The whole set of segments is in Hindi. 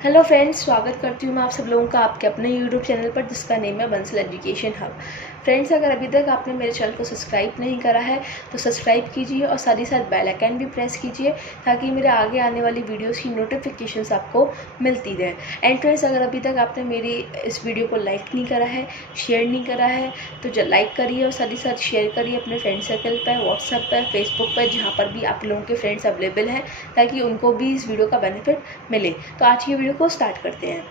हेलो फ्रेंड्स, स्वागत करती हूँ मैं आप सब लोगों का आपके अपने यूट्यूब चैनल पर जिसका नेम है बंसल एजुकेशन हब। फ्रेंड्स, अगर अभी तक आपने मेरे चैनल को सब्सक्राइब नहीं करा है तो सब्सक्राइब कीजिए और साथ ही साथ बेल आइकन भी प्रेस कीजिए ताकि मेरे आगे आने वाली वीडियोस की नोटिफिकेशंस आपको मिलती रहे। एंड फ्रेंड्स, अगर अभी तक आपने मेरी इस वीडियो को लाइक नहीं करा है, शेयर नहीं करा है तो लाइक करिए और साथ ही साथ शेयर करिए अपने फ्रेंड सर्कल पर, व्हाट्सएप पर, फेसबुक पर, जहाँ पर भी आप लोगों के फ्रेंड्स अवेलेबल हैं ताकि उनको भी इस वीडियो का बेनिफिट मिले। तो आज की वीडियो को स्टार्ट करते हैं।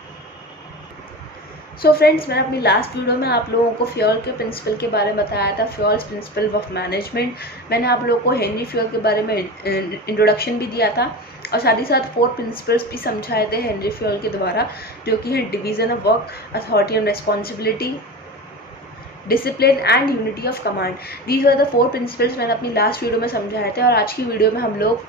सो फ्रेंड्स, मैंने अपनी लास्ट वीडियो में आप लोगों को फ्यूल के प्रिंसिपल के बारे में बताया था, फ्यूल्स प्रिंसिपल ऑफ मैनेजमेंट। मैंने आप लोगों को हेनरी फ्यूल के बारे में इंट्रोडक्शन भी दिया था और साथ ही साथ 4 प्रिंसिपल्स भी समझाए थे हेनरी फ्यूल के द्वारा, जो कि है division of work, authority and responsibility, discipline and unity of command. These are the 4 principles मैंने अपनी लास्ट वीडियो में समझाए थे और आज की वीडियो में हम लोग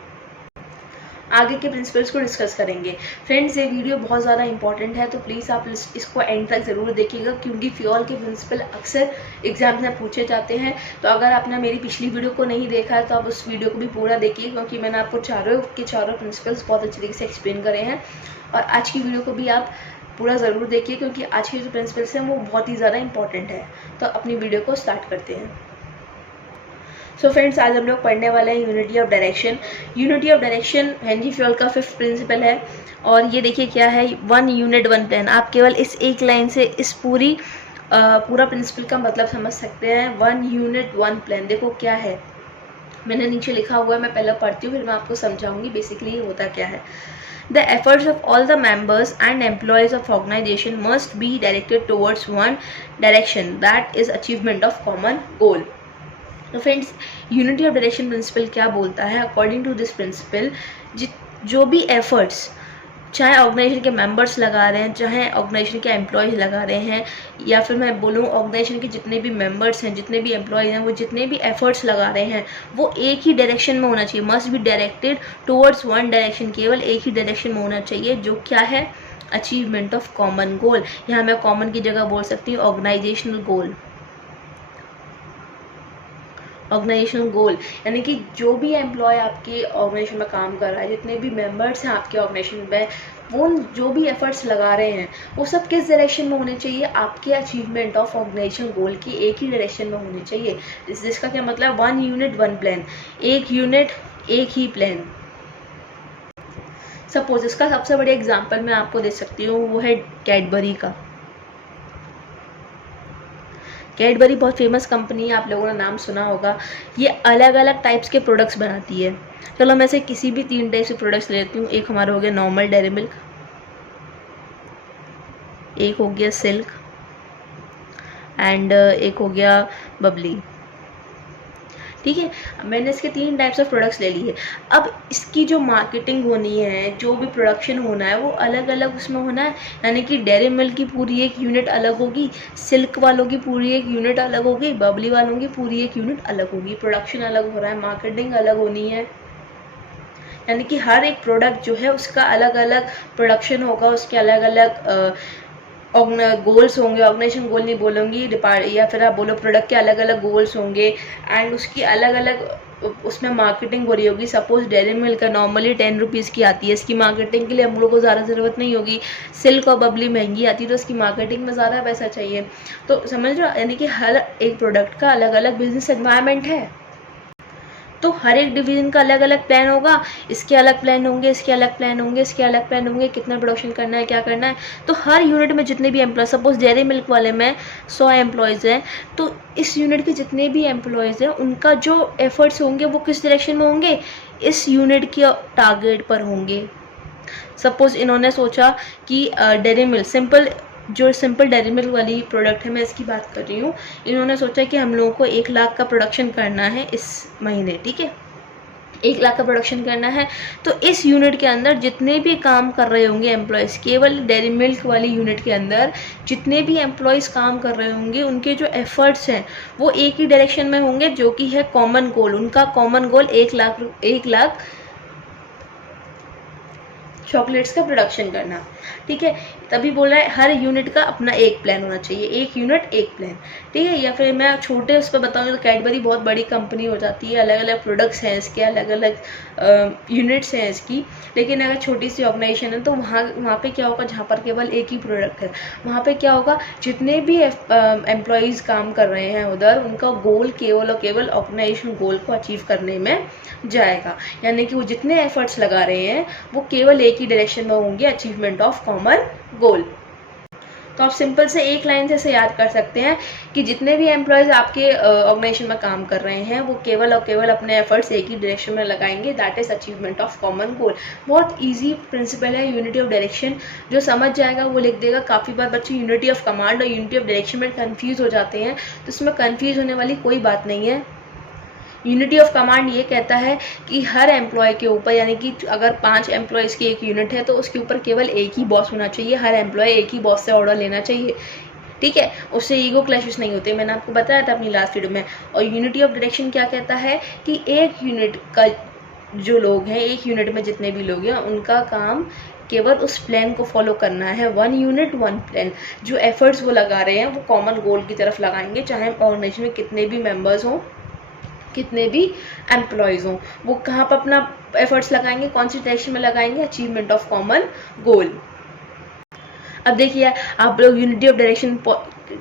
आगे के प्रिंसिपल्स को डिस्कस करेंगे। फ्रेंड्स, ये वीडियो बहुत ज़्यादा इंपॉर्टेंट है तो प्लीज़ आप इसको एंड तक ज़रूर देखिएगा क्योंकि फ्यूल के प्रिंसिपल अक्सर एग्जाम्स में पूछे जाते हैं। तो अगर आपने मेरी पिछली वीडियो को नहीं देखा है तो आप उस वीडियो को भी पूरा देखिए क्योंकि मैंने आपको चारों प्रिंसिपल्स बहुत अच्छी तरीके से एक्सप्लेन करे हैं। और आज की वीडियो को भी आप पूरा ज़रूर देखिए क्योंकि आज के जो प्रिंसिपल्स हैं वो बहुत ही ज़्यादा इंपॉर्टेंट है। तो अपनी वीडियो को स्टार्ट करते हैं। सो फ्रेंड्स, आज हम लोग पढ़ने वाले हैं unity of direction. Unity of direction Henry fuel का 5th प्रिंसिपल है और ये देखिए क्या है, 1 यूनिट 1 प्लान। आप केवल इस एक लाइन से इस पूरा प्रिंसिपल का मतलब समझ सकते हैं। 1 यूनिट 1 प्लान देखो क्या है, मैंने नीचे लिखा हुआ है, मैं पहले पढ़ती हूँ फिर मैं आपको समझाऊंगी बेसिकली ये होता क्या है। The efforts of all the members and employees of organization must be directed towards one direction, that is achievement of common goal. तो friends, unity of direction principle क्या बोलता है? अकॉर्डिंग टू दिस प्रिंसिपल, जो भी एफर्ट्स चाहे ऑर्गेनाइजेशन के मेंबर्स लगा रहे हैं, चाहे ऑर्गेनाइजेशन के एम्प्लॉयज़ लगा रहे हैं, या फिर मैं बोलूँ ऑर्गेनाइजेशन के जितने भी मेंबर्स हैं, जितने भी एम्प्लॉयज़ हैं, वो जितने भी एफर्ट्स लगा रहे हैं वो एक ही डायरेक्शन में होना चाहिए। Must be directed towards one direction, केवल एक ही डायरेक्शन में होना चाहिए, जो क्या है? Achievement of common goal. यहाँ मैं कॉमन की जगह बोल सकती हूँ ऑर्गेनाइजेशनल गोल। ऑर्गेनाइजेशनल गोल यानी कि जो भी एम्प्लॉय आपके ऑर्गेनाइजेशन में काम कर रहा है, जितने भी मेंबर्स हैं आपके ऑर्गेनाइजेशन में, वो जो भी एफर्ट्स लगा रहे हैं वो सब किस डायरेक्शन में होने चाहिए? आपके अचीवमेंट ऑफ ऑर्गेनाइजेशन गोल की एक ही डायरेक्शन में होने चाहिए। जिसका क्या मतलब? 1 यूनिट 1 प्लान, एक यूनिट एक ही प्लान। सपोज इसका सबसे बड़ा एग्जाम्पल मैं आपको दे सकती हूँ, वो है कैडबरी का। कैडबरी बहुत फेमस कंपनी है, आप लोगों ने नाम सुना होगा। ये अलग अलग टाइप्स के प्रोडक्ट्स बनाती है। चलो मैं से किसी भी 3 टाइप से प्रोडक्ट्स ले लेती हूँ। एक हमारा हो गया नॉर्मल डेयरी मिल्क, एक हो गया सिल्क एंड एक हो गया बबली। ठीक है, मैंने इसके 3 टाइप्स ऑफ प्रोडक्ट्स ले लिए। अब इसकी जो मार्केटिंग होनी है, जो भी प्रोडक्शन होना है, वो अलग अलग उसमें होना है। यानी कि डेयरी मिल्क की पूरी एक यूनिट अलग होगी, सिल्क वालों की पूरी एक यूनिट अलग होगी, बबली वालों की पूरी एक यूनिट अलग होगी। प्रोडक्शन अलग हो रहा है, मार्केटिंग अलग होनी है। यानी कि हर एक प्रोडक्ट जो है उसका अलग अलग प्रोडक्शन होगा, उसके अलग अलग गोल्स होंगे। ऑर्गेनाइजेशन गोल नहीं बोलूँगी, या फिर आप बोलो प्रोडक्ट के अलग अलग गोल्स होंगे एंड उसकी अलग अलग उसमें मार्केटिंग हो रही होगी। सपोज डेयरी मिल्क का नॉर्मली 10 रुपीज़ की आती है, इसकी मार्केटिंग के लिए हम लोग को ज़्यादा ज़रूरत नहीं होगी। सिल्क और बबली महंगी आती है तो इसकी मार्केटिंग में ज़्यादा पैसा चाहिए। तो समझ रहे हो, यानी कि हर एक प्रोडक्ट का अलग अलग बिजनेस एनवायरनमेंट है, तो हर एक डिवीज़न का अलग अलग प्लान होगा। इसके अलग प्लान होंगे, इसके अलग प्लान होंगे, इसके अलग प्लान होंगे, कितना प्रोडक्शन करना है, क्या करना है। तो हर यूनिट में जितने भी एम्प्लॉय, सपोज डेयरी मिल्क वाले में 100 एम्प्लॉयज़ हैं, तो इस यूनिट के जितने भी एम्प्लॉयज़ हैं उनका जो एफर्ट्स होंगे वो किस डायरेक्शन में होंगे? इस यूनिट के टारगेट पर होंगे। सपोज इन्होंने सोचा कि dairy milk simple dairy milk वाली प्रोडक्ट है, मैं इसकी बात कर रही हूँ। इन्होंने सोचा कि हम लोगों को 1 लाख का प्रोडक्शन करना है इस महीने। ठीक है, 1 लाख का प्रोडक्शन करना है, तो इस यूनिट के अंदर जितने भी काम कर रहे होंगे एम्प्लॉयज़, केवल डेयरी मिल्क वाली यूनिट के अंदर जितने भी एम्प्लॉयज़ काम कर रहे होंगे उनके जो एफर्ट्स हैं वो एक ही डायरेक्शन में होंगे, जो कि है कॉमन गोल। उनका कॉमन गोल 1 लाख चॉकलेट्स का प्रोडक्शन करना। ठीक है, तभी बोल रहा है हर यूनिट का अपना एक प्लान होना चाहिए, एक यूनिट एक प्लान, ठीक है। या फिर मैं छोटे उस पर बताऊँ तो कैडबरी बहुत बड़ी कंपनी हो जाती है, अलग अलग प्रोडक्ट्स हैं इसके, अलग अलग यूनिट्स हैं इसकी। लेकिन अगर छोटी सी ऑर्गेनाइजेशन है तो वहाँ पे क्या होगा, जहाँ पर केवल एक ही प्रोडक्ट है, वहाँ पे क्या होगा, जितने भी एम्प्लॉयज़ काम कर रहे हैं उधर, उनका गोल केवल और केवल ऑर्गेनाइजेशन गोल को अचीव करने में जाएगा। यानी कि वो जितने एफर्ट्स लगा रहे हैं वो केवल एक ही डायरेक्शन में होंगे, अचीवमेंट ऑफ कॉमन गोल। तो आप सिंपल से एक लाइन से ऐसे याद कर सकते हैं कि जितने भी एम्प्लॉयज़ आपके ऑर्गेनाइजेशन में काम कर रहे हैं वो केवल और केवल अपने एफर्ट्स एक ही डायरेक्शन में लगाएंगे, that is achievement of common goal. बहुत इजी प्रिंसिपल है यूनिटी ऑफ डायरेक्शन, जो समझ जाएगा वो लिख देगा। काफ़ी बार बच्चे यूनिटी ऑफ कमांड और यूनिटी ऑफ डायरेक्शन में कन्फ्यूज़ हो जाते हैं, तो इसमें कन्फ्यूज़ होने वाली कोई बात नहीं है। यूनिटी ऑफ कमांड ये कहता है कि हर एम्प्लॉय के ऊपर, यानी कि अगर 5 एम्प्लॉयज़ की एक यूनिट है तो उसके ऊपर केवल एक ही बॉस होना चाहिए, हर एम्प्लॉय एक ही बॉस से ऑर्डर लेना चाहिए, ठीक है। उससे ईगो क्लैशेस नहीं होते, मैंने आपको बताया था अपनी लास्ट वीडियो में। और यूनिटी ऑफ डायरेक्शन क्या कहता है कि एक यूनिट का जो लोग हैं, एक यूनिट में जितने भी लोग हैं, उनका काम केवल उस प्लान को फॉलो करना है, 1 यूनिट 1 प्लान। जो एफर्ट्स वो लगा रहे हैं वो कॉमन गोल की तरफ लगाएंगे, चाहे ऑर्गेनाइजेशन में कितने भी मेम्बर्स हों, कितने भी एम्प्लॉयज़ हों, वो कहाँ पर अपना एफर्ट्स लगाएंगे, कौन सी डायरेक्शन में लगाएंगे, अचीवमेंट ऑफ कॉमन गोल। अब देखिए आप लोग यूनिटी ऑफ डायरेक्शन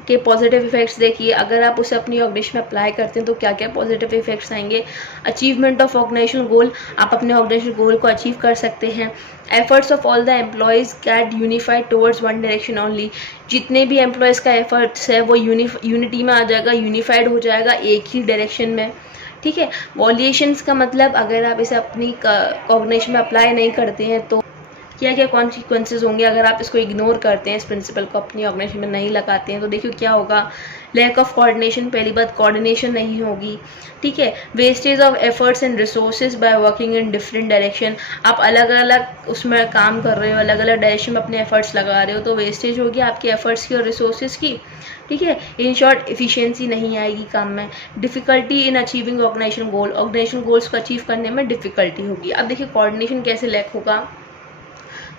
के पॉजिटिव इफेक्ट्स देखिए, अगर आप उसे अपनी ऑर्गेनाइजेशन में अप्लाई करते हैं तो क्या क्या पॉजिटिव इफेक्ट्स आएंगे। अचीवमेंट ऑफ ऑर्गेनाइजेशन गोल, आप अपने ऑर्गेनाइजेशन गोल को अचीव कर सकते हैं। Efforts of all the employees get unified towards one direction only, जितने भी एम्प्लॉयज़ का एफर्ट्स है वो यूनिटी में आ जाएगा, यूनिफाइड हो जाएगा एक ही डायरेक्शन में, ठीक है। वॉल्यूशंस का मतलब अगर आप इसे अपनी ऑर्गेनाइजेशन में अप्लाई नहीं करते हैं तो क्या क्या कॉन्सिक्वेंसेज होंगे, अगर आप इसको इग्नोर करते हैं, इस प्रिंसिपल को अपनी ऑर्गेनाइजेशन में नहीं लगाते हैं तो देखिए क्या होगा। लैक ऑफ कोऑर्डिनेशन, पहली बात कोऑर्डिनेशन नहीं होगी, ठीक है। Wastage of efforts and resources by working in different direction, आप अलग अलग उसमें काम कर रहे हो, अलग अलग डायरेक्शन में अपने एफर्ट्स लगा रहे हो तो वेस्टेज होगी आपके एफर्ट्स की और रिसोर्सेज की, ठीक है। इन शॉर्ट एफिशिएंसी नहीं आएगी काम में। Difficulty in achieving organization goal, organization goals को अचीव करने में डिफिकल्टी होगी। अब देखिए कोऑर्डिनेशन कैसे लैक होगा,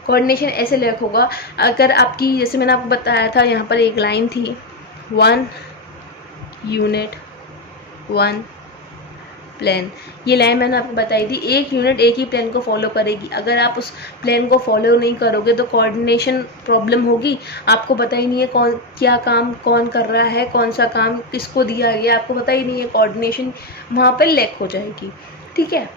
कोऑर्डिनेशन ऐसे लैक होगा अगर आपकी, जैसे मैंने आपको बताया था यहाँ पर एक लाइन थी, 1 यूनिट 1 प्लान, ये लाइन मैंने आपको बताई थी, एक यूनिट एक ही प्लान को फॉलो करेगी। अगर आप उस प्लान को फॉलो नहीं करोगे तो कोऑर्डिनेशन प्रॉब्लम होगी, आपको पता ही नहीं है कौन क्या काम कौन कर रहा है, कौन सा काम किसको दिया गया, आपको पता ही नहीं है, कोऑर्डिनेशन वहाँ पर लैक हो जाएगी, ठीक है।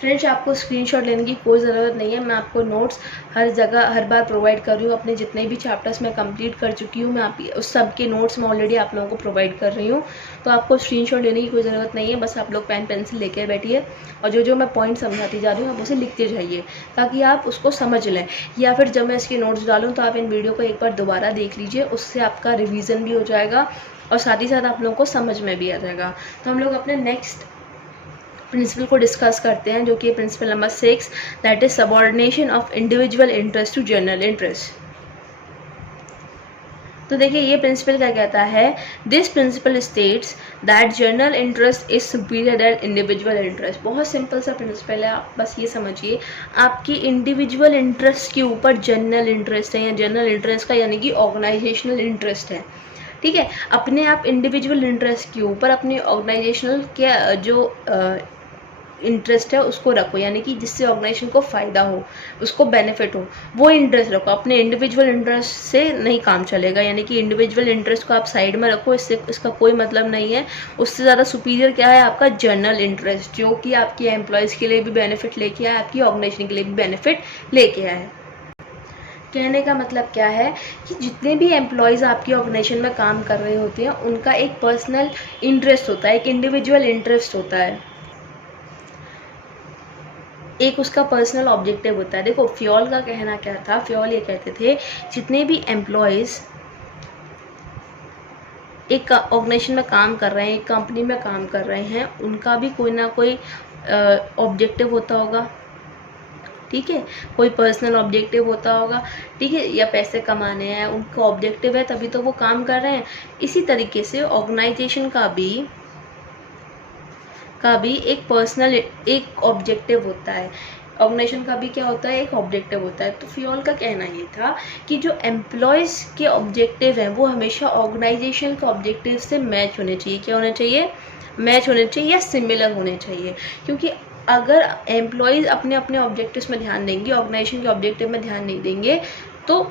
फ्रेंड्स आपको स्क्रीनशॉट लेने की कोई ज़रूरत नहीं है, मैं आपको नोट्स हर जगह हर बार प्रोवाइड कर रही हूँ। अपने जितने भी चैप्टर्स मैं कंप्लीट कर चुकी हूँ, मैं आप उस सब के नोट्स मैं ऑलरेडी आप लोगों को प्रोवाइड कर रही हूँ, तो आपको स्क्रीनशॉट लेने की कोई ज़रूरत नहीं है। बस आप लोग पेन पेंसिल लेकर बैठिए और जो जो मैं पॉइंट समझाती जा रही हूँ आप उसे लिखते जाइए ताकि आप उसको समझ लें, या फिर जब मैं इसके नोट्स डालूँ तो आप इन वीडियो को एक बार दोबारा देख लीजिए, उससे आपका रिविज़न भी हो जाएगा और साथ ही साथ आप लोगों को समझ में भी आ जाएगा। तो हम लोग अपने नेक्स्ट प्रिंसिपल को डिस्कस करते हैं, जो कि principle number 6, that is subordination of individual interest to general interest. तो देखिए ये प्रिंसिपल क्या कहता है, this principle states that general interest is superior that individual interest. बहुत सिंपल सा प्रिंसिपल है, आप बस ये समझिए, आपकी इंडिविजुअल इंटरेस्ट के ऊपर जनरल इंटरेस्ट है, या जनरल इंटरेस्ट का यानी कि ऑर्गेनाइजेशनल इंटरेस्ट है, ठीक है। अपने आप इंडिविजुअल इंटरेस्ट के ऊपर अपनी ऑर्गेनाइजेशनल के जो इंटरेस्ट है उसको रखो, यानी कि जिससे ऑर्गेनाइजेशन को फ़ायदा हो, उसको बेनिफिट हो, वो इंटरेस्ट रखो। अपने इंडिविजुअल इंटरेस्ट से नहीं काम चलेगा, यानी कि इंडिविजुअल इंटरेस्ट को आप साइड में रखो, इससे इसका कोई मतलब नहीं है। उससे ज़्यादा सुपीरियर क्या है, आपका जनरल इंटरेस्ट, जो कि आपके एम्प्लॉयज़ के लिए भी बेनिफिट लेके आए, आपकी ऑर्गेनाइजेशन के लिए भी बेनिफिट लेके आए। कहने का मतलब क्या है कि जितने भी एम्प्लॉयज़ आपकी ऑर्गेनाइजेशन में काम कर रहे होते हैं उनका एक पर्सनल इंटरेस्ट होता है, एक इंडिविजुअल इंटरेस्ट होता है, एक उसका पर्सनल ऑब्जेक्टिव होता है। देखो फ्योल का कहना क्या था, फ्योल ये कहते थे जितने भी एम्प्लॉयज़ एक ऑर्गेनाइजेशन में काम कर रहे हैं, एक कंपनी में काम कर रहे हैं, उनका भी कोई ना कोई ऑब्जेक्टिव होता होगा, ठीक है, कोई पर्सनल ऑब्जेक्टिव होता होगा, ठीक है, या पैसे कमाने हैं उनका ऑब्जेक्टिव है तभी तो वो काम कर रहे हैं। इसी तरीके से ऑर्गेनाइजेशन का भी एक पर्सनल एक ऑब्जेक्टिव होता है, ऑर्गेनाइजेशन का भी क्या होता है, एक ऑब्जेक्टिव होता है। तो फियोल का कहना ये था कि जो एम्प्लॉयज़ के ऑब्जेक्टिव हैं वो हमेशा ऑर्गेनाइजेशन के ऑब्जेक्टिव से मैच होने चाहिए। क्या होने चाहिए, मैच होने चाहिए या सिमिलर होने चाहिए। क्योंकि अगर एम्प्लॉयज़ अपने अपने ऑब्जेक्टिव्स में ध्यान देंगे, ऑर्गेनाइजेशन के ऑब्जेक्टिव में ध्यान नहीं देंगे, तो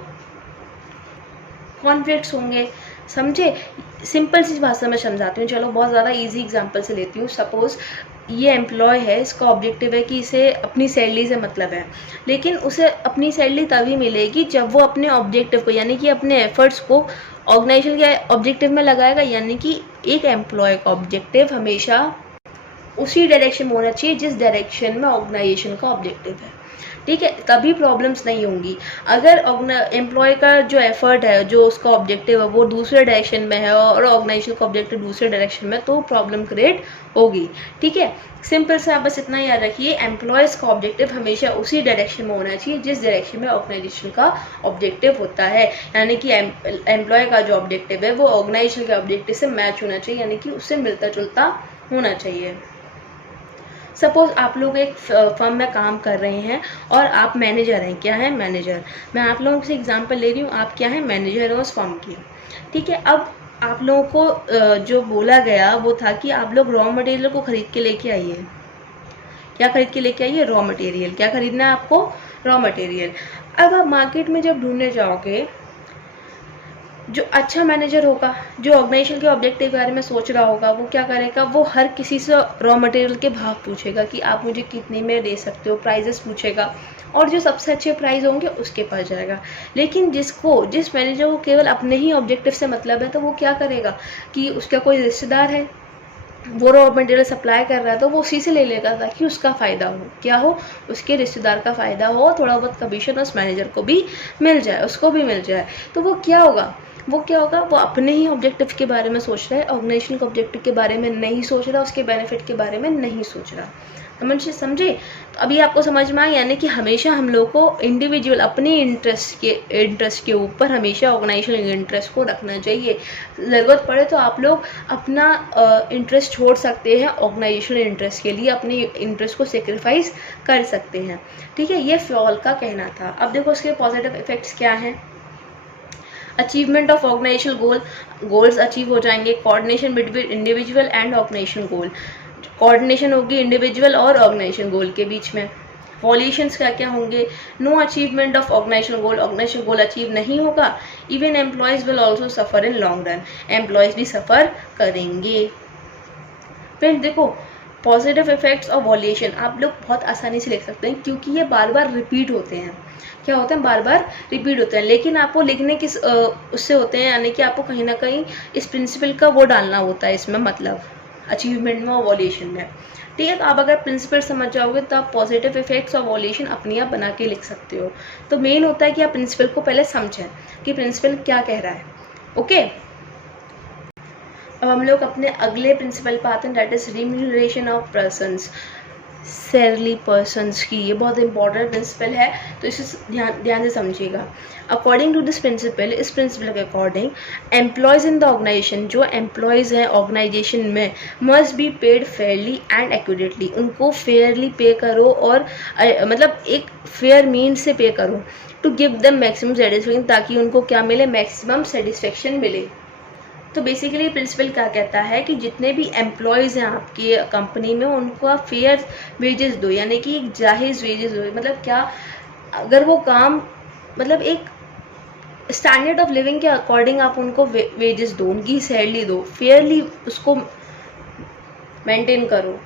कॉन्फ्लिक्ट्स होंगे। समझे, सिंपल सी भाषा में समझाती हूँ, चलो बहुत ज़्यादा इजी एग्जांपल से लेती हूँ। सपोज़ ये एम्प्लॉय है, इसका ऑब्जेक्टिव है कि इसे अपनी सैलरी से मतलब है, लेकिन उसे अपनी सैलरी तभी मिलेगी जब वो अपने ऑब्जेक्टिव को, यानी कि अपने एफर्ट्स को ऑर्गेनाइजेशन के ऑब्जेक्टिव में लगाएगा। यानी कि एक एम्प्लॉय का ऑब्जेक्टिव हमेशा उसी डायरेक्शन में होना चाहिए जिस डायरेक्शन में ऑर्गेनाइजेशन का ऑब्जेक्टिव है। ठीक है, तभी प्रॉब्लम्स नहीं होंगी। अगर एम्प्लॉय का जो एफर्ट है, जो उसका ऑब्जेक्टिव है, वो दूसरे डायरेक्शन में है और ऑर्गेनाइजेशन का ऑब्जेक्टिव दूसरे डायरेक्शन में, तो प्रॉब्लम क्रिएट होगी। ठीक है, सिंपल सा बस इतना याद रखिए, एम्प्लॉयज़ का ऑब्जेक्टिव हमेशा उसी डायरेक्शन में होना चाहिए जिस डायरेक्शन में ऑर्गेनाइजेशन का ऑब्जेक्टिव होता है। यानी कि एम्प्लॉय का जो ऑब्जेक्टिव है वो ऑर्गेनाइजेशन के ऑब्जेक्टिव से मैच होना चाहिए, यानी कि उससे मिलता जुलता होना चाहिए। सपोज़ आप लोग एक फर्म में काम कर रहे हैं और आप मैनेजर हैं। क्या है, मैनेजर। मैं आप लोगों से एग्जांपल ले रही हूँ, आप क्या है, मैनेजर हो उस फर्म की। ठीक है, अब आप लोगों को जो बोला गया वो था कि आप लोग रॉ मटेरियल को ख़रीद के लेके आइए। क्या खरीद के लेके आइए, रॉ मटेरियल। क्या खरीदना है आपको, रॉ मटेरियल। अब आप मार्केट में जब ढूंढने जाओगे, जो अच्छा मैनेजर होगा, जो ऑर्गेनाइजेशन के ऑब्जेक्टिव के बारे में सोच रहा होगा, वो क्या करेगा, वो हर किसी से रॉ मटेरियल के भाव पूछेगा कि आप मुझे कितने में दे सकते हो, प्राइजेस पूछेगा, और जो सबसे अच्छे प्राइस होंगे उसके पास जाएगा। लेकिन जिस मैनेजर को केवल अपने ही ऑब्जेक्टिव से मतलब है, तो वो क्या करेगा कि उसका कोई रिश्तेदार है, वो रॉ मटेरियल सप्लाई कर रहा है, तो वो उसी से ले लेगा ताकि उसका फ़ायदा हो। क्या हो, उसके रिश्तेदार का फ़ायदा हो, थोड़ा बहुत कमीशन उस मैनेजर को भी मिल जाए, उसको भी मिल जाए। तो वो क्या होगा, वो अपने ही ऑब्जेक्टिव के बारे में सोच रहा है, ऑर्गेनाइजेशन के ऑब्जेक्टिव के बारे में नहीं सोच रहा, उसके बेनिफिट के बारे में नहीं सोच रहा। समझे। तो अभी आपको समझ में आया, यानी कि हमेशा हम लोग को इंडिविजुअल अपने इंटरेस्ट के ऊपर हमेशा ऑर्गेनाइजेशन इंटरेस्ट को रखना चाहिए। ज़रूरत पड़े तो आप लोग अपना इंटरेस्ट छोड़ सकते हैं ऑर्गेनाइजेशन इंटरेस्ट के लिए, अपने इंटरेस्ट को सेक्रीफाइस कर सकते हैं। ठीक है, ये फ्योल का कहना था। अब देखो उसके पॉजिटिव इफेक्ट्स क्या हैं। Achievement of organizational goals achieve हो जाएंगे। Coordination between individual and organization goal, coordination होगी इंडिविजुअल और ऑर्गेनाइजेशन गोल के बीच में। वॉल्यूशंस क्या क्या होंगे, no achievement of organisation goal achieve नहीं होगा। Even employees will also suffer in long run, employees भी सफ़र करेंगे। फ्रेंड्स देखो, पॉजिटिव इफेक्ट्स और वॉल्यूशन आप लोग बहुत आसानी से लिख सकते हैं, क्योंकि ये बार बार रिपीट होते हैं। क्या होते हैं, बार बार रिपीट होते हैं। लेकिन आपको लिखने किस उससे होते हैं, यानी कि आपको कहीं ना कहीं इस प्रिंसिपल का वो डालना होता है इसमें, मतलब अचीवमेंट में और वॉल्यूशन में। ठीक है, तो आप अगर प्रिंसिपल समझ जाओगे तो आप पॉजिटिव इफेक्ट्स और वॉल्यूशन अपने आप बना के लिख सकते हो। तो मेन होता है कि आप प्रिंसिपल को पहले समझें कि प्रिंसिपल क्या कह रहा है। ओके, अब हम लोग अपने अगले प्रिंसिपल पे आते हैं, that is remuneration of persons, salary persons की। ये बहुत इंपॉर्टेंट प्रिंसिपल है, तो इसे ध्यान से समझिएगा। अकॉर्डिंग टू दिस प्रिंसिपल, इस प्रिंसिपल के according employees in the organization, जो एम्प्लॉयज़ हैं ऑर्गेनाइजेशन में, must be paid fairly and accurately. उनको फेयरली पे करो और मतलब एक फेयर मीन से पे करो, to give them maximum satisfaction, ताकि उनको क्या मिले, मैक्सिमम सेटिस्फेक्शन मिले। तो बेसिकली प्रिंसिपल क्या कहता है कि जितने भी एम्प्लॉयज़ हैं आपकी कंपनी में, उनको आप फेयर वेजेस दो, यानी कि एक जायज़ वेजेस दो। मतलब क्या, अगर वो काम मतलब एक स्टैंडर्ड ऑफ लिविंग के अकॉर्डिंग आप उनको वेजेस दो, उनकी सैलरी दो, फेयरली उसको मेंटेन करो।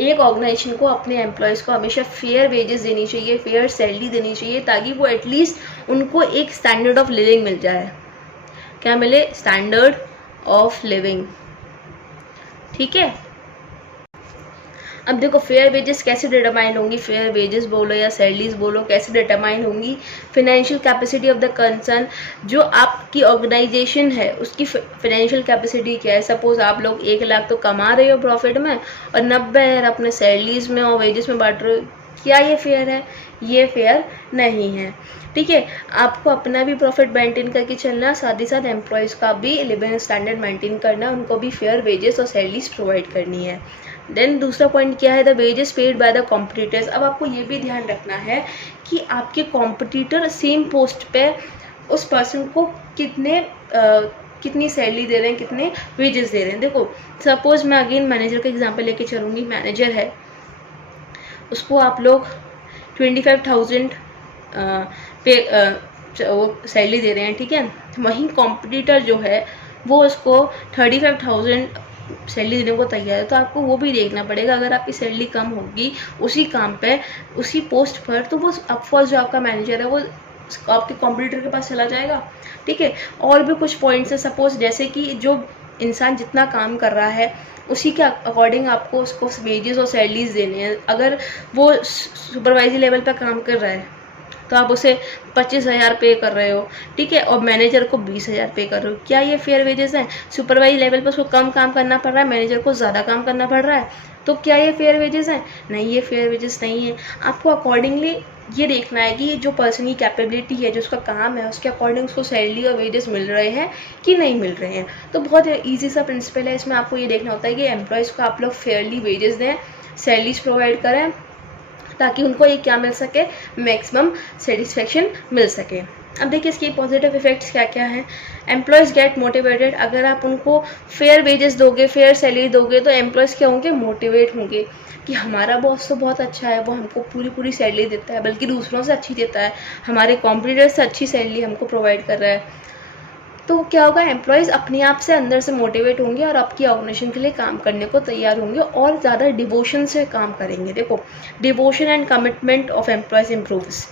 एक ऑर्गेनाइजेशन को अपने एम्प्लॉयज़ को हमेशा फेयर वेजेस देनी चाहिए, फेयर सैलरी देनी चाहिए, ताकि वो एटलीस्ट उनको एक स्टैंडर्ड ऑफ लिविंग मिल जाए। क्या मिले, स्टैंडर्ड ऑफ लिविंग। ठीक है, अब देखो फेयर वेजेस कैसे डिटरमाइन होंगी, फेयर वेजेस बोलो या सैलरीज बोलो, कैसे डिटरमाइन होंगी। Financial capacity of the concern, जो आपकी ऑर्गेनाइजेशन है उसकी फाइनेंशियल कैपेसिटी क्या है। सपोज आप लोग 1 लाख तो कमा रहे हो प्रॉफिट में और 90,000 अपने सैलरीज में और वेजेस में बांट रहे हो, क्या ये फेयर है? ये फेयर नहीं है। ठीक है, आपको अपना भी प्रॉफिट मेंटेन करके चलना, साथ ही साथ एम्प्लॉयज़ का भी लिविंग स्टैंडर्ड मेंटेन करना, उनको भी फेयर वेजेस और सैलरीज प्रोवाइड करनी है। देन दूसरा पॉइंट क्या है, the wages paid by the competitors. अब आपको ये भी ध्यान रखना है कि आपके कॉम्पिटिटर सेम पोस्ट पे उस पर्सन को कितनी सैलरी दे रहे हैं, कितने वेजेस दे रहे हैं। देखो सपोज मैं अगेन मैनेजर का एग्जांपल लेके चलूँगी, मैनेजर है, उसको आप लोग 25,000 पे वो सैलरी दे रहे हैं, ठीक है। वहीं कॉम्पिटिटर जो है वो उसको 35,000 सैलरी देने को तैयार है। तो आपको वो भी देखना पड़ेगा, अगर आपकी सैलरी कम होगी उसी काम पे उसी पोस्ट पर, तो वो ऑफकोर्स जो आपका मैनेजर है वो आपके कॉम्पिटिटर के पास चला जाएगा, ठीक है। और भी कुछ पॉइंट्स है, सपोज जैसे कि जो इंसान जितना काम कर रहा है उसी के अकॉर्डिंग आपको उसको वेजेस और सैलरीज देने हैं। अगर वो सुपरवाइजरी लेवल पर काम कर रहा है तो आप उसे 25,000 पे कर रहे हो, ठीक है, और मैनेजर को 20,000 पे कर रहे हो। क्या ये फेयर वेजेस हैं? सुपरवाइजर लेवल पर उसको कम काम करना पड़ रहा है, मैनेजर को ज़्यादा काम करना पड़ रहा है, तो क्या ये फेयर वेजेस हैं? नहीं, ये फेयर वेजेस नहीं है। आपको अकॉर्डिंगली ये देखना है कि जो पर्सन की कैपेबिलिटी है, जो उसका काम है, उसके अकॉर्डिंग उसको सैलरी और वेजेस मिल रहे हैं कि नहीं मिल रहे हैं। तो बहुत ईजी सा प्रिंसिपल है, इसमें आपको ये देखना होता है कि एम्प्लॉयज़ को आप लोग फेयरली वेजेस दें, सैलरीज प्रोवाइड करें, ताकि उनको ये क्या मिल सके, मैक्सिमम सेटिस्फेक्शन मिल सके। अब देखिए इसके पॉजिटिव इफेक्ट्स क्या क्या हैं। एम्प्लॉयज़ गेट मोटिवेटेड, अगर आप उनको फेयर वेजेस दोगे, फेयर सैलरी दोगे, तो एम्प्लॉयज़ क्या होंगे, मोटिवेट होंगे कि हमारा बॉस तो बहुत अच्छा है, वो हमको पूरी सैलरी देता है, बल्कि दूसरों से अच्छी देता है, हमारे कॉम्पिटिटर से अच्छी सैलरी हमको प्रोवाइड कर रहा है। तो क्या होगा, एम्प्लॉयज़ अपने आप से अंदर से मोटिवेट होंगे और आपकी ऑर्गेनाइजेशन के लिए काम करने को तैयार होंगे और ज़्यादा डिवोशन से काम करेंगे। देखो devotion and commitment of employees improves,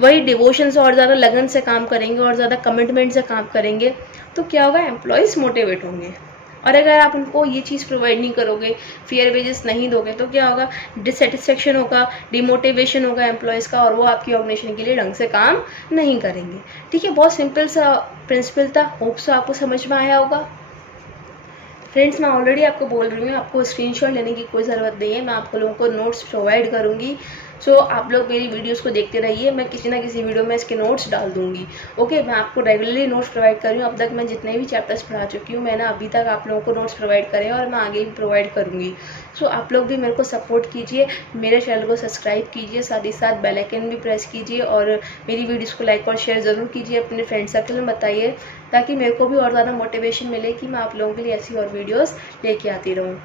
वही डिवोशन से और ज़्यादा लगन से काम करेंगे और ज़्यादा कमिटमेंट से काम करेंगे, तो क्या होगा, एम्प्लॉयज़ मोटिवेट होंगे। और अगर आप उनको ये चीज़ प्रोवाइड नहीं करोगे, फेयर वेजेस नहीं दोगे, तो क्या होगा, डिससेटिस्फेक्शन होगा, डिमोटिवेशन होगा एम्प्लॉयज़ का, और वो आपकी ऑर्गेनाइजेशन के लिए ढंग से काम नहीं करेंगे, ठीक है। बहुत सिंपल सा प्रिंसिपल था, होप सो आपको समझ में आया होगा। फ्रेंड्स मैं ऑलरेडी आपको बोल रही हूँ, आपको स्क्रीनशॉट लेने की कोई ज़रूरत नहीं है, मैं आपको लोगों को नोट्स प्रोवाइड करूँगी। सो आप लोग मेरी वीडियोस को देखते रहिए, मैं किसी ना किसी वीडियो में इसके नोट्स डाल दूँगी। ओके, मैं आपको रेगुलरली नोट्स प्रोवाइड कर रही हूँ। अब तक मैं जितने भी चैप्टर्स पढ़ा चुकी हूँ, मैंने अभी तक आप लोगों को नोट्स प्रोवाइड करे और मैं आगे भी प्रोवाइड करूँगी। सो आप लोग भी मेरे को सपोर्ट कीजिए, मेरे चैनल को सब्सक्राइब कीजिए, साथ ही साथ बेल आइकन भी प्रेस कीजिए और मेरी वीडियोस को लाइक और शेयर ज़रूर कीजिए, अपने फ्रेंड सर्कल में बताइए, ताकि मेरे को भी और ज़्यादा मोटिवेशन मिले कि मैं आप लोगों के लिए ऐसी और वीडियोस लेके आती रहूँ।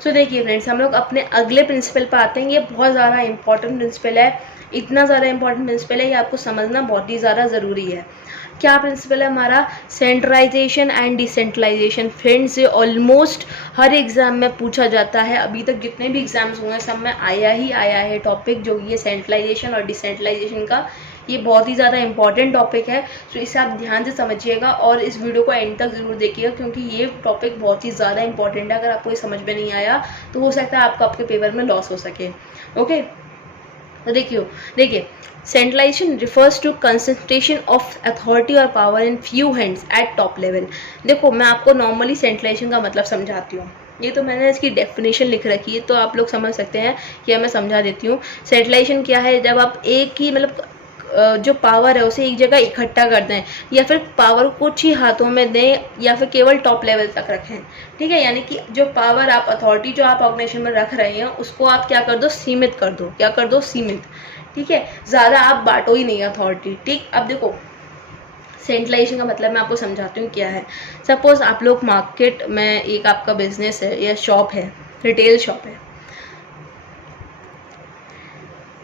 सो देखिए फ्रेंड्स, हम लोग अपने अगले प्रिंसिपल पर आते हैं। ये बहुत ज़्यादा इंपॉर्टेंट प्रिंसिपल है, इतना ज़्यादा इंपॉर्टेंट प्रिंसिपल है, ये आपको समझना बहुत ही ज़्यादा ज़रूरी है। क्या प्रिंसिपल है हमारा, सेंट्रलाइजेशन एंड डिसेंट्रलाइजेशन। फ्रेंड्स ये ऑलमोस्ट हर एग्ज़ाम में पूछा जाता है, अभी तक जितने भी एग्ज़ाम्स हुए हैं सब में आया है टॉपिक, जो ये सेंट्रलाइजेशन और डिसेंट्रलाइजेशन का। ये बहुत ही ज़्यादा इंपॉर्टेंट टॉपिक है, तो इसे आप ध्यान से समझिएगा और इस वीडियो को एंड तक ज़रूर देखिएगा, क्योंकि ये टॉपिक बहुत ही ज़्यादा इंपॉर्टेंट है। अगर आपको ये समझ में नहीं आया तो हो सकता है आपको आपके पेपर में लॉस हो सके। ओके, तो देखिए centralization refers to concentration of authority और power in few hands at top level. देखो मैं आपको नॉर्मली सेंट्रलाइजेशन का मतलब समझाती हूँ, ये तो मैंने इसकी डेफिनेशन लिख रखी है, तो आप लोग समझ सकते हैं, या मैं समझा देती हूँ। सेंट्रलाइजेशन क्या है, जब आप एक ही मतलब जो पावर है उसे एक जगह इकट्ठा कर दें, या फिर पावर कुछ ही हाथों में दें, या फिर केवल टॉप लेवल तक रखें, ठीक है। यानी कि जो पावर आप अथॉरिटी जो आप ऑर्गेनाइजेशन में रख रहे हैं उसको आप क्या कर दो, सीमित कर दो, क्या कर दो, सीमित, ठीक है। ज़्यादा आप बांटो ही नहीं अथॉरिटी, ठीक। अब देखो सेंट्रलाइजेशन का मतलब मैं आपको समझाती हूँ क्या है। सपोज आप लोग मार्केट में, एक आपका बिजनेस है या शॉप है, रिटेल शॉप है,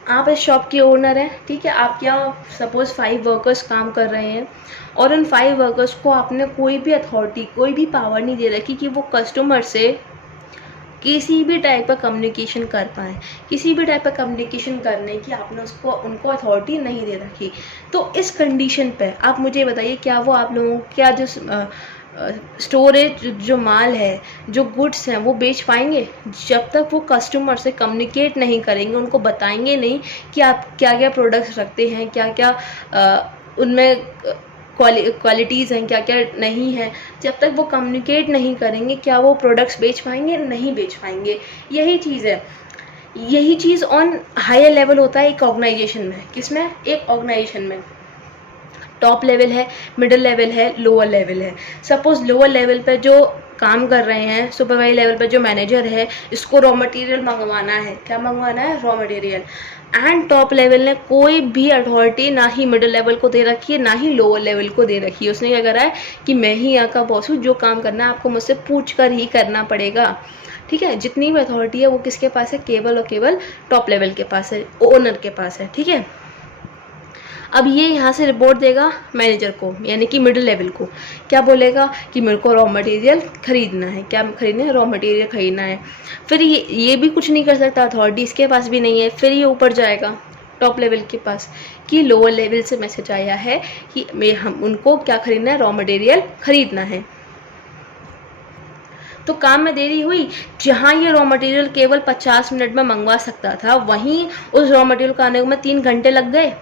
आप इस शॉप के ओनर हैं, ठीक है। आप क्या सपोज़ 5 वर्कर्स काम कर रहे हैं और उन 5 वर्कर्स को आपने कोई भी अथॉरिटी, कोई भी पावर नहीं दे रखी कि वो कस्टमर से किसी भी टाइप का कम्युनिकेशन कर पाएँ, किसी भी टाइप का कम्युनिकेशन करने की आपने उनको अथॉरिटी नहीं दे रखी। तो इस कंडीशन पे आप मुझे बताइए, क्या वो आप लोगों क्या जो स्टोरेज जो माल है, जो गुड्स हैं, वो बेच पाएंगे जब तक वो कस्टमर से कम्युनिकेट नहीं करेंगे, उनको बताएंगे नहीं कि आप क्या क्या प्रोडक्ट्स रखते हैं, क्या क्या उनमें क्वालिटीज़ हैं, क्या क्या नहीं है। जब तक वो कम्युनिकेट नहीं करेंगे, क्या वो प्रोडक्ट्स बेच पाएंगे, नहीं बेच पाएंगे। यही चीज़ है, यही चीज़ ऑन हायर लेवल होता है एक ऑर्गेनाइजेशन में। किसमें, एक ऑर्गेनाइजेशन में। टॉप लेवल है, मिडिल लेवल है, लोअर लेवल है। सपोज लोअर लेवल पे जो काम कर रहे हैं, सुपरवाइजर लेवल पे जो मैनेजर है, इसको रॉ मटेरियल मंगवाना है। क्या मंगवाना है? Raw material. And top level ने कोई भी अथॉरिटी ना ही मिडिल लेवल को दे रखी है, ना ही लोअर लेवल को दे रखी है। उसने क्या करा है कि मैं ही यहाँ का बॉस हूँ, जो काम करना है आपको मुझसे पूछ कर ही करना पड़ेगा। ठीक है, जितनी भी अथॉरिटी है वो किसके पास है? केवल और केवल टॉप लेवल के पास है, ओनर के पास है। ठीक है, अब ये यहाँ से रिपोर्ट देगा मैनेजर को, यानी कि मिडिल लेवल को। क्या बोलेगा कि मेरे को रॉ मटेरियल खरीदना है। क्या खरीदना है? रॉ मटेरियल खरीदना है। फिर ये भी कुछ नहीं कर सकता, अथॉरिटी इसके पास भी नहीं है। फिर ये ऊपर जाएगा टॉप लेवल के पास कि लोअर लेवल से मैसेज आया है कि हम उनको क्या खरीदना है? रॉ मटेरियल खरीदना है। तो काम में देरी हुई। जहाँ ये रॉ मटेरियल केवल 50 मिनट में मंगवा सकता था, वहीं उस रॉ मटेरियल को आने में 3 घंटे लग गए,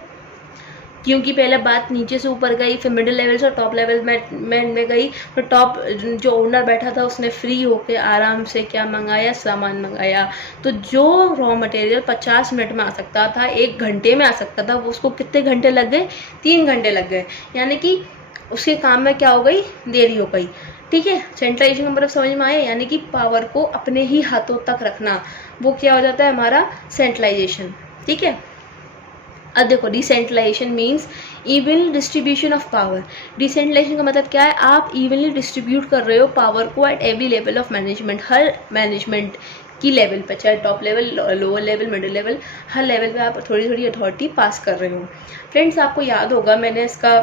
क्योंकि पहले बात नीचे से ऊपर गई, फिर मिडिल लेवल से टॉप लेवल में गई। तो टॉप जो ओनर बैठा था उसने फ्री होके आराम से क्या मंगाया? सामान मंगाया। तो जो रॉ मटेरियल 50 मिनट में आ सकता था, 1 घंटे में आ सकता था, वो उसको कितने घंटे लग गए? 3 घंटे लग गए। यानी कि उसके काम में क्या हो गई? देरी हो गई। ठीक है, सेंट्रलाइजेशन का मतलब समझ में आया, यानी कि पावर को अपने ही हाथों तक रखना, वो क्या हो जाता है? हमारा सेंट्रलाइजेशन। ठीक है, अब देखो, decentralization means evenly distribution of power. Decentralization का मतलब क्या है? आप इवनली डिस्ट्रीब्यूट कर रहे हो पावर को at every level of management, हर मैनेजमेंट की लेवल पर, चाहे top level, lower level, middle level, हर लेवल पे आप थोड़ी थोड़ी अथॉरिटी पास कर रहे हो। फ्रेंड्स, आपको याद होगा मैंने इसका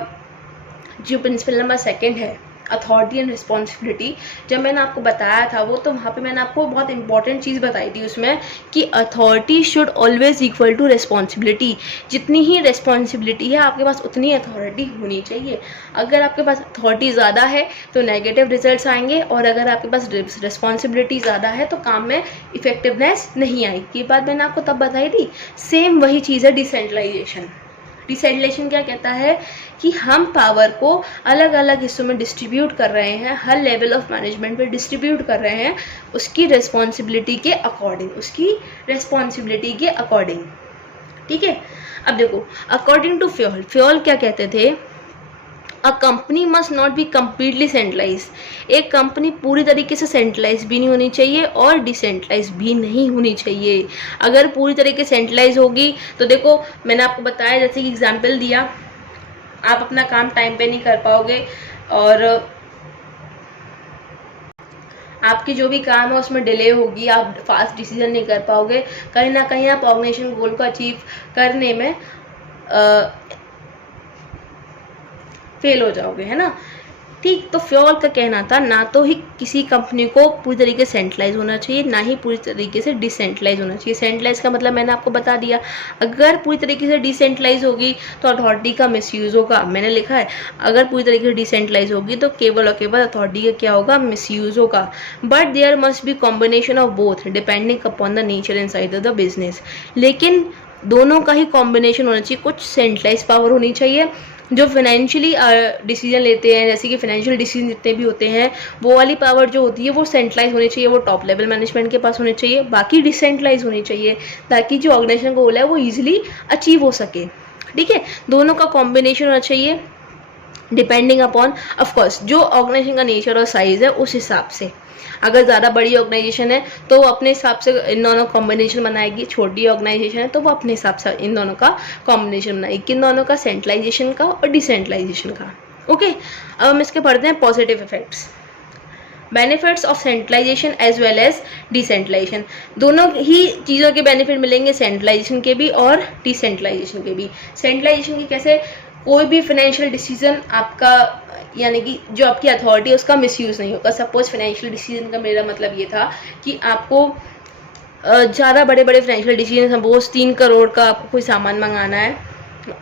जो प्रिंसिपल नंबर 2 है, अथॉरिटी एंड रिस्पॉन्सिबिलिटी, जब मैंने आपको बताया था वो, तो वहाँ पे मैंने आपको बहुत इंपॉर्टेंट चीज़ बताई थी उसमें कि authority should always equal to responsibility. जितनी ही रिस्पॉन्सिबिलिटी है आपके पास, उतनी अथॉरिटी होनी चाहिए। अगर आपके पास अथॉरिटी ज़्यादा है तो नेगेटिव रिजल्ट्स आएंगे, और अगर आपके पास रिस्पॉन्सिबिलिटी ज़्यादा है तो काम में इफेक्टिवनेस नहीं आएगी। ये बात मैंने आपको तब बताई थी। सेम वही चीज़ है डिसेंट्रलाइजेशन। डिसेंट्रलाइजेशन क्या कहता है कि हम पावर को अलग अलग हिस्सों में डिस्ट्रीब्यूट कर रहे हैं, हर लेवल ऑफ मैनेजमेंट पे डिस्ट्रीब्यूट कर रहे हैं उसकी रिस्पॉन्सिबिलिटी के अकॉर्डिंग, उसकी रिस्पॉन्सिबिलिटी के अकॉर्डिंग। ठीक है, अब देखो, अकॉर्डिंग टू फ्योल, फ्योल क्या कहते थे? A company must not be completely centralize. एक कंपनी पूरी तरीके से सेंट्रलाइज भी नहीं होनी चाहिए और डिसेंट्रलाइज भी नहीं होनी चाहिए। अगर पूरी तरीके से सेंट्रलाइज होगी तो देखो, मैंने आपको बताया, जैसे कि एग्जाम्पल दिया, आप अपना काम टाइम पे नहीं कर पाओगे और आपकी जो भी काम है उसमें डिले होगी, आप फास्ट डिसीजन नहीं कर पाओगे, कहीं ना कहीं आप ऑर्गेनाइजेशन गोल को अचीव करने में फेल हो जाओगे, है ना। ठीक, तो फ्योल का कहना था ना तो ही किसी कंपनी को पूरी तरीके से सेंट्रलाइज होना चाहिए, ना ही पूरी तरीके से डिसेंट्रलाइज होना चाहिए। सेंट्रलाइज का मतलब मैंने आपको बता दिया, अगर पूरी तरीके से डिसेंट्रलाइज होगी तो अथॉरिटी का मिसयूज होगा। मैंने लिखा है, अगर पूरी तरीके से डिसेंट्रलाइज होगी तो केवल और केवल अथॉरिटी का क्या होगा? मिसयूज होगा। But there must be combination of both depending upon the nature and size of the business. लेकिन दोनों का ही कॉम्बिनेशन होना चाहिए। कुछ सेंट्रलाइज पावर होनी चाहिए जो फाइनेंशियली डिसीजन लेते हैं, जैसे कि फाइनेंशियल डिसीजन जितने भी होते हैं, वो वाली पावर जो होती है वो सेंट्रलाइज होनी चाहिए, वो टॉप लेवल मैनेजमेंट के पास होनी चाहिए। बाकी डिसेंट्रलाइज होनी चाहिए ताकि जो ऑर्गेनाइजेशन का गोल है वो ईजिली अचीव हो सके। ठीक है, दोनों का कॉम्बिनेशन होना चाहिए डिपेंडिंग अपॉन ऑफकोर्स जो ऑर्गेनाइजेशन का नेचर और साइज है उस हिसाब से। अगर ज़्यादा बड़ी ऑर्गेनाइजेशन है तो वो अपने हिसाब से इन दोनों कॉम्बिनेशन बनाएगी, छोटी ऑर्गेनाइजेशन है तो वो अपने हिसाब से इन दोनों का कॉम्बिनेशन बनाएगी, किन दोनों का? सेंट्रलाइजेशन का और डिसेंट्रलाइजेशन का। ओके, अब हम इसके पढ़ते हैं positive effects, benefits of centralization as well as decentralization. दोनों ही चीज़ों के बेनिफिट मिलेंगे, सेंट्रलाइजेशन के भी और डिसेंट्रलाइजेशन के भी। सेंट्रलाइजेशन की कैसे? कोई भी फाइनेंशियल डिसीजन आपका, यानी कि जो आपकी अथॉरिटी है उसका मिसयूज़ नहीं होगा। सपोज फाइनेंशियल डिसीजन का मेरा मतलब ये था कि आपको ज़्यादा बड़े बड़े फाइनेंशियल डिसीजन, सपोज 3 करोड़ का आपको कोई सामान मंगाना है।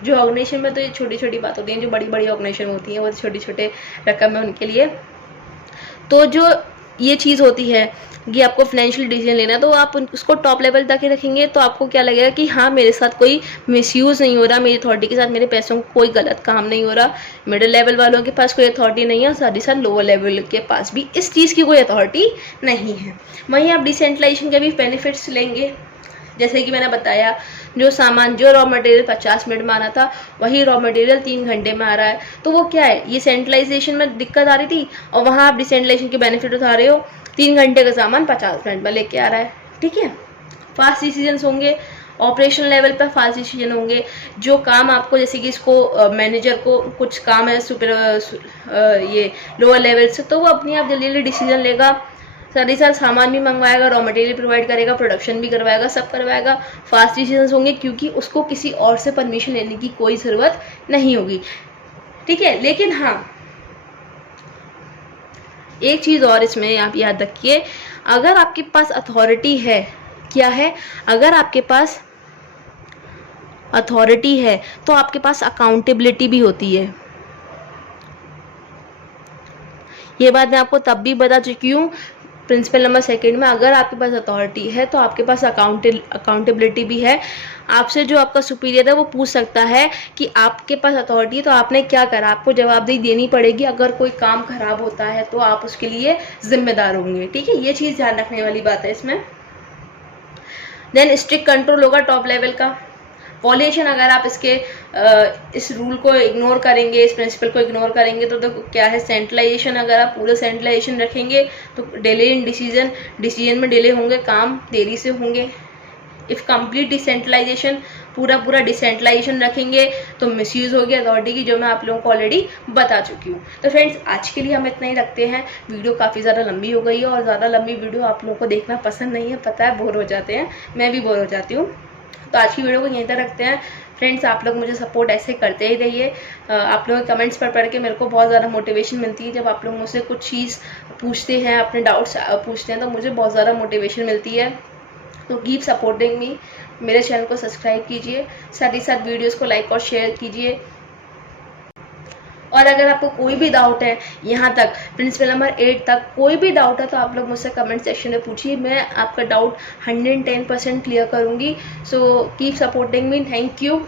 जो ऑर्गेनाइजेशन में तो ये छोटी छोटी बात होती हैं, जो बड़ी बड़ी ऑर्गेनाइजेशन होती हैं वो छोटे छोटे रकम है उनके लिए। तो जो ये चीज़ होती है कि आपको फाइनेंशियल डिसीजन लेना है तो आप उसको टॉप लेवल तक ही रखेंगे, तो आपको क्या लगेगा कि हाँ मेरे साथ कोई मिसयूज़ नहीं हो रहा, मेरी अथॉरिटी के साथ मेरे पैसों को कोई गलत काम नहीं हो रहा। मिडिल लेवल वालों के पास कोई अथॉरिटी नहीं है और साथ ही साथ लोअर लेवल के पास भी इस चीज़ की कोई अथॉरिटी नहीं है। वहीं आप डिसेंट्रलाइजेशन के भी बेनिफिट्स लेंगे, जैसे कि मैंने बताया, जो सामान, जो रॉ मटेरियल 50 मिनट में आना था, वही रॉ मटेरियल 3 घंटे में आ रहा है। तो वो क्या है, ये सेंट्रलाइजेशन में दिक्कत आ रही थी और वहाँ आप डिसेंट्रलाइजेशन के बेनिफिट उठा रहे हो, 3 घंटे का सामान 50 मिनट में लेके आ रहा है। ठीक है, फास्ट डिसीजंस होंगे, ऑपरेशन लेवल पर फास्ट डिसीजन होंगे। जो काम आपको, जैसे कि इसको मैनेजर को कुछ काम है सुपर ये लोअर लेवल से, तो वो अपने आप जल्दी जल्दी डिसीजन लेगा, साथ ही साथ सामान भी मंगवाएगा, रॉ मटेरियल प्रोवाइड करेगा, प्रोडक्शन भी करवाएगा, सब करवाएगा। फास्ट डिसीजंस होंगे क्योंकि उसको किसी और से परमिशन लेने की कोई ज़रूरत नहीं होगी। ठीक है, लेकिन हाँ, एक चीज़ और इसमें आप याद रखिए, अगर आपके पास अथॉरिटी है, क्या है, अगर आपके पास अथॉरिटी है तो आपके पास अकाउंटेबिलिटी भी होती है। ये बात मैं आपको तब भी बता चुकी हूँ प्रिंसिपल नंबर 2 में, अगर आपके पास अथॉरिटी है तो आपके पास अकाउंटेबिलिटी भी है। आपसे जो आपका सुपीरियर है वो पूछ सकता है कि आपके पास अथॉरिटी है तो आपने क्या करा, आपको जवाबदेही देनी पड़ेगी। अगर कोई काम खराब होता है तो आप उसके लिए जिम्मेदार होंगे। ठीक है, ये चीज़ ध्यान रखने वाली बात है इसमें। देन स्ट्रिक्ट कंट्रोल होगा टॉप लेवल का। वॉल्यूशन, अगर आप इस रूल को इग्नोर करेंगे, इस प्रिंसिपल को इग्नोर करेंगे तो क्या है, सेंट्रलाइजेशन, अगर आप पूरा सेंट्रलाइजेशन रखेंगे तो डिले इन डिसीजन में डिले होंगे, काम देरी से होंगे। इफ़ कंप्लीट डिसेंट्रलाइजेशन, पूरा डिसेंट्रलाइजेशन रखेंगे तो मिसयूज़ होगी अथॉरिटी की, जो मैं आप लोगों को ऑलरेडी बता चुकी हूँ। तो फ्रेंड्स, आज के लिए हम इतना ही रखते हैं। वीडियो काफ़ी ज़्यादा लंबी हो गई है और ज़्यादा लंबी वीडियो आप लोगों को देखना पसंद नहीं है, पता है, बोर हो जाते हैं, मैं भी बोर हो जाती हूँ। तो आज की वीडियो को यहीं तक रखते हैं। फ्रेंड्स, आप लोग मुझे सपोर्ट ऐसे करते ही रहिए। आप लोगों के कमेंट्स पढ़ के मेरे को बहुत ज़्यादा मोटिवेशन मिलती है। जब आप लोग मुझसे कुछ चीज़ पूछते हैं, अपने डाउट्स पूछते हैं, तो मुझे बहुत ज़्यादा मोटिवेशन मिलती है। तो कीप सपोर्टिंग मी। मेरे चैनल को सब्सक्राइब कीजिए, साथ ही साथ वीडियोज़ को लाइक और शेयर कीजिए। और अगर आपको कोई भी डाउट है, यहाँ तक प्रिंसिपल नंबर 8 तक कोई भी डाउट है, तो आप लोग मुझसे कमेंट सेक्शन में पूछिए, मैं आपका डाउट 110% क्लियर करूँगी। So keep supporting me. Thank you.